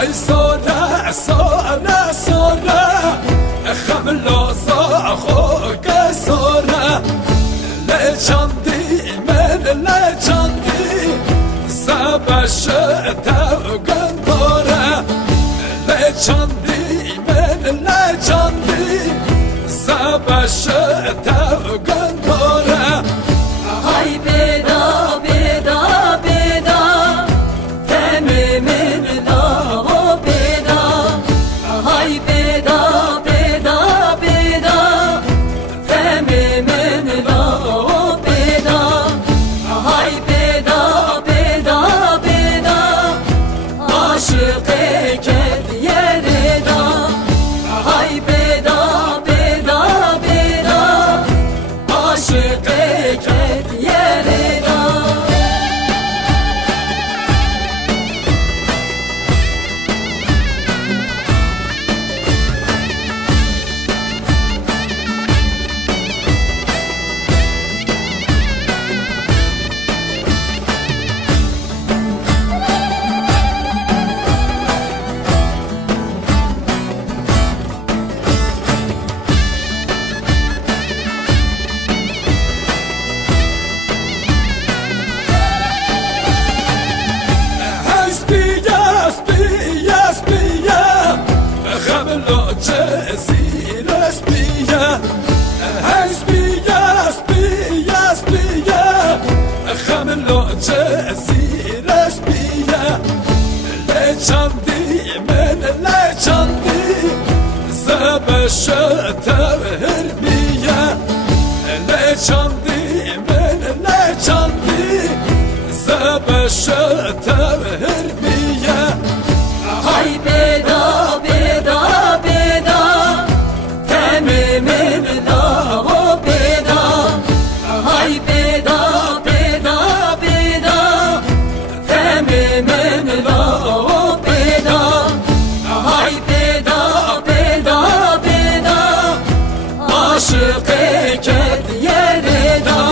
هاي صورة صورة صورة خملو صاخوك صورة لجندي من لجندي سبش توقندورة لجندي من لجندي سبش توقندورة هاي بيدا بيدا بيدا تمي من لا بيدا هاي بيدا بيدا بيدا تمي من لا بيدا هاي بيدا بيدا بيدا عاشقك يريدا هاي بيدا بيدا بيدا عاشقك يريدا جزيرة سبية هاي سبية سبية سبية خملو جزيرة سبية لجندي من لجندي زبش تهربية لجندي من لجندي زبش تهربية هاي بيدا بيدا بيدا تمي من لا بيدا هاي بيدا بيدا بيدا تمي من لا بيدا هاي بيدا بيدا بيدا عاشقك يريدا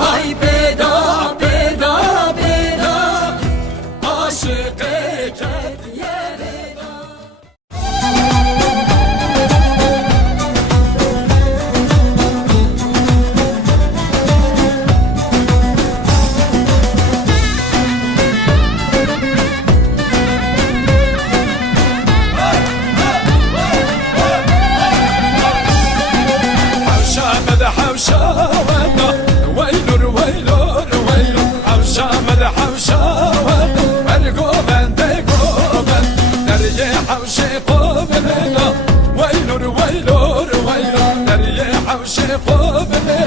هاي بيدا بيدا بيدا عاشقك يريدا حوشامد ويلور ويلور ويلور حوشامد حوشامد ارجو بندي قوبن دري حوشي قوبنا ويلور ويلور ويلور دري حوشي قوبنا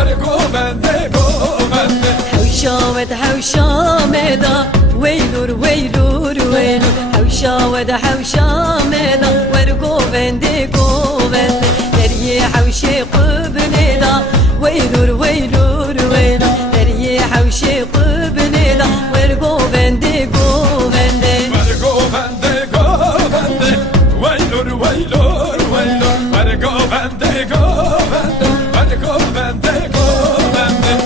ارجو بندي قوبن حوشامد حوشامد ويلور ويلور ويلور حوشامد حوشامد ورقو بندي قوبن دري حوشي قبنيدا ويلور ويلور ويلور دري حوشي قبنيدا ورقو بندي قوبندي ورقو بندي قوبندي ويلور ويلور ويلور ورقو بندي قوبندي ورقو بندي قوبندي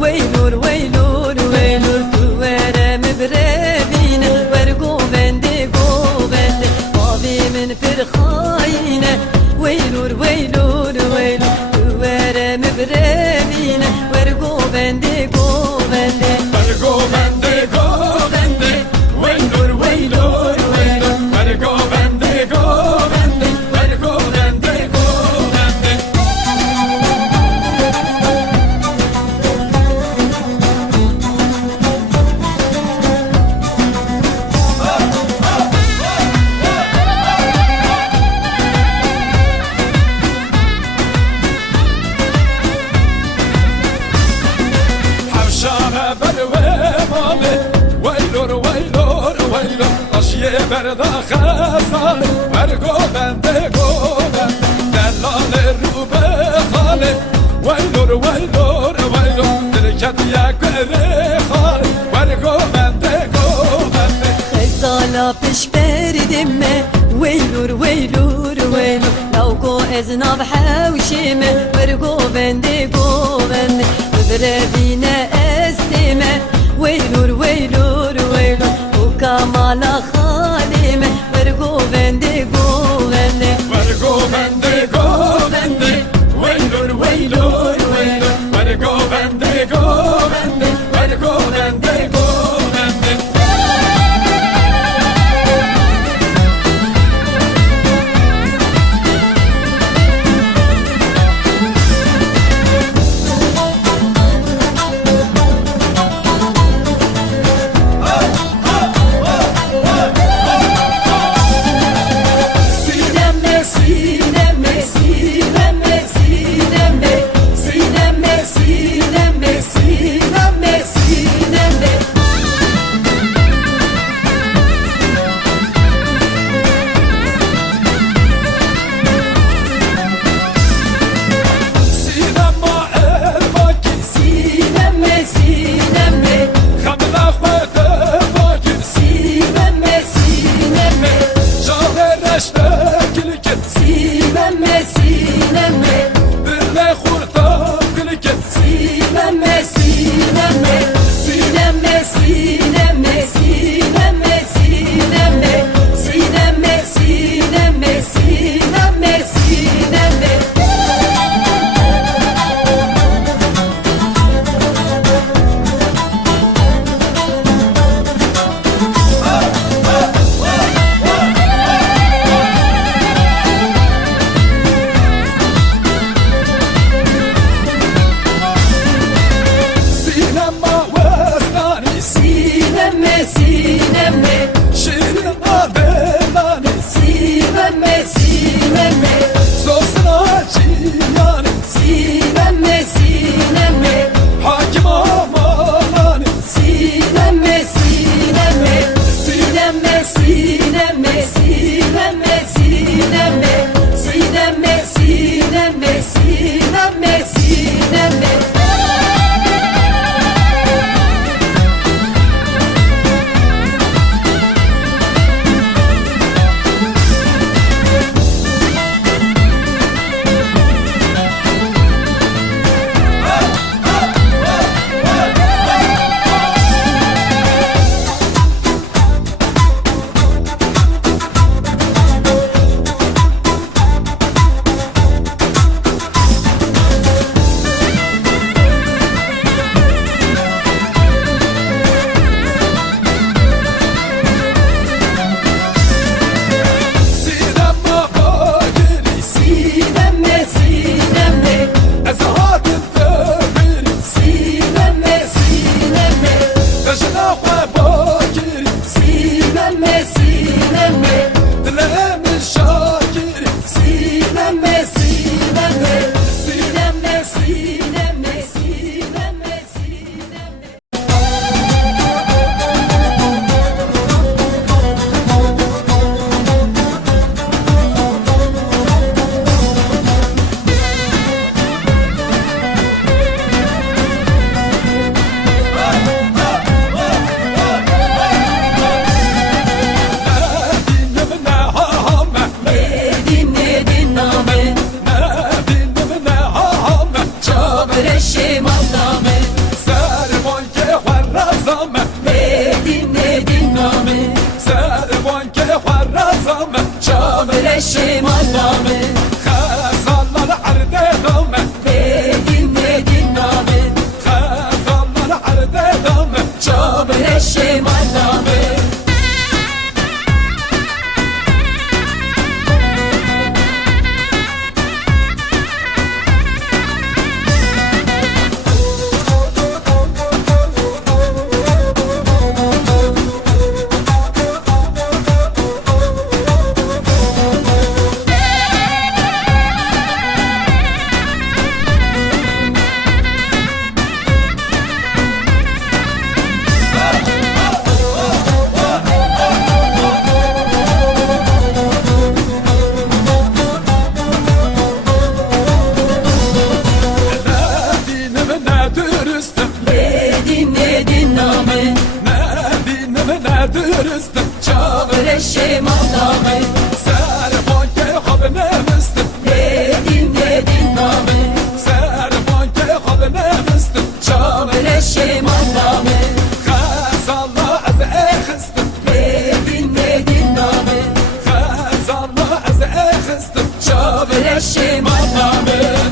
ويلور ويلور ويلور توارم برابينه ورقو بندي قوبندي بابي من فرخاينه ويلور ويلور بردا خزانه ور گوبنده گوبنده دلال رو به خاله ویلور ویلور ویلور درکت یک بره خاله ور گوبنده گوبنده خزالا پیش بردمه ویلور ویلور ویلور لو کو از ناب حوشمه ور گوبنده گوبنده ببره بینه استمه ويلور ويلور ويلور وكمال خالمه ورقو بندي قوبندي ورقو بندي قوبندي ويلور ويلور ويلور ورقو بندي قوبندي ورقو بندي قوبندي şim Mamamın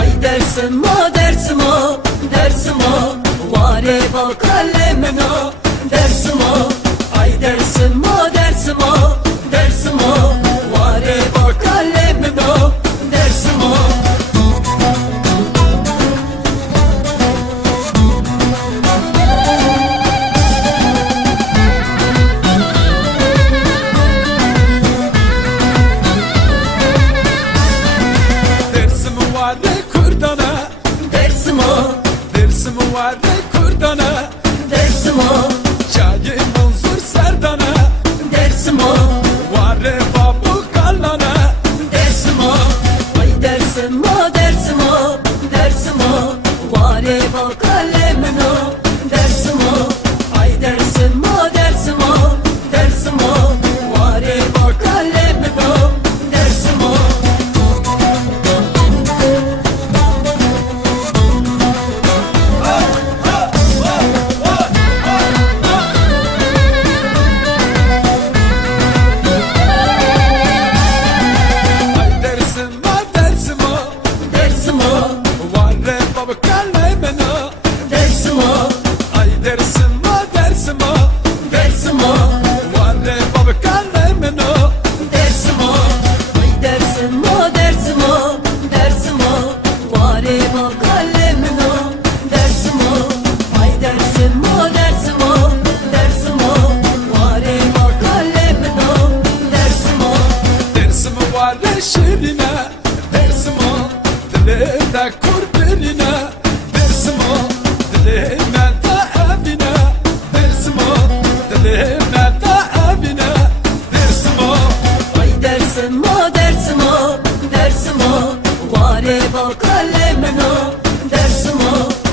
Ay dersim o dersim o dersim o Vare bal kalemin o dersim o Ay dersim o dersim o dersim o Vare bal kalemin o dersim o Dersim var kurdana dersim o Dersim var kurdana dersim o Çayı manzur serdana dersim o Vare babu kallana dersim o Ay dersim o dersim o dersim o Vare bal kalemin o dersim o Ay dersim o dersim o dersim o Vare bal kalemin o dersim o Ay dersim o dersim o Vare babu kallemena dersim o Ay dersim o dersim o Vare babu kallemena dersim o Ay dersim o dersim o dersim o Vare bal kalemin o dersim o Ay dersim o dersim o dersim o Vare bal kalemin o dersim o Dersim var şirine Dersim o dilimde kurdirine Dersim o dilime de evine Dersim o dilime de evine Dersim o Ay dersim o dersim o dersim o Vare bal kalemin o dersim o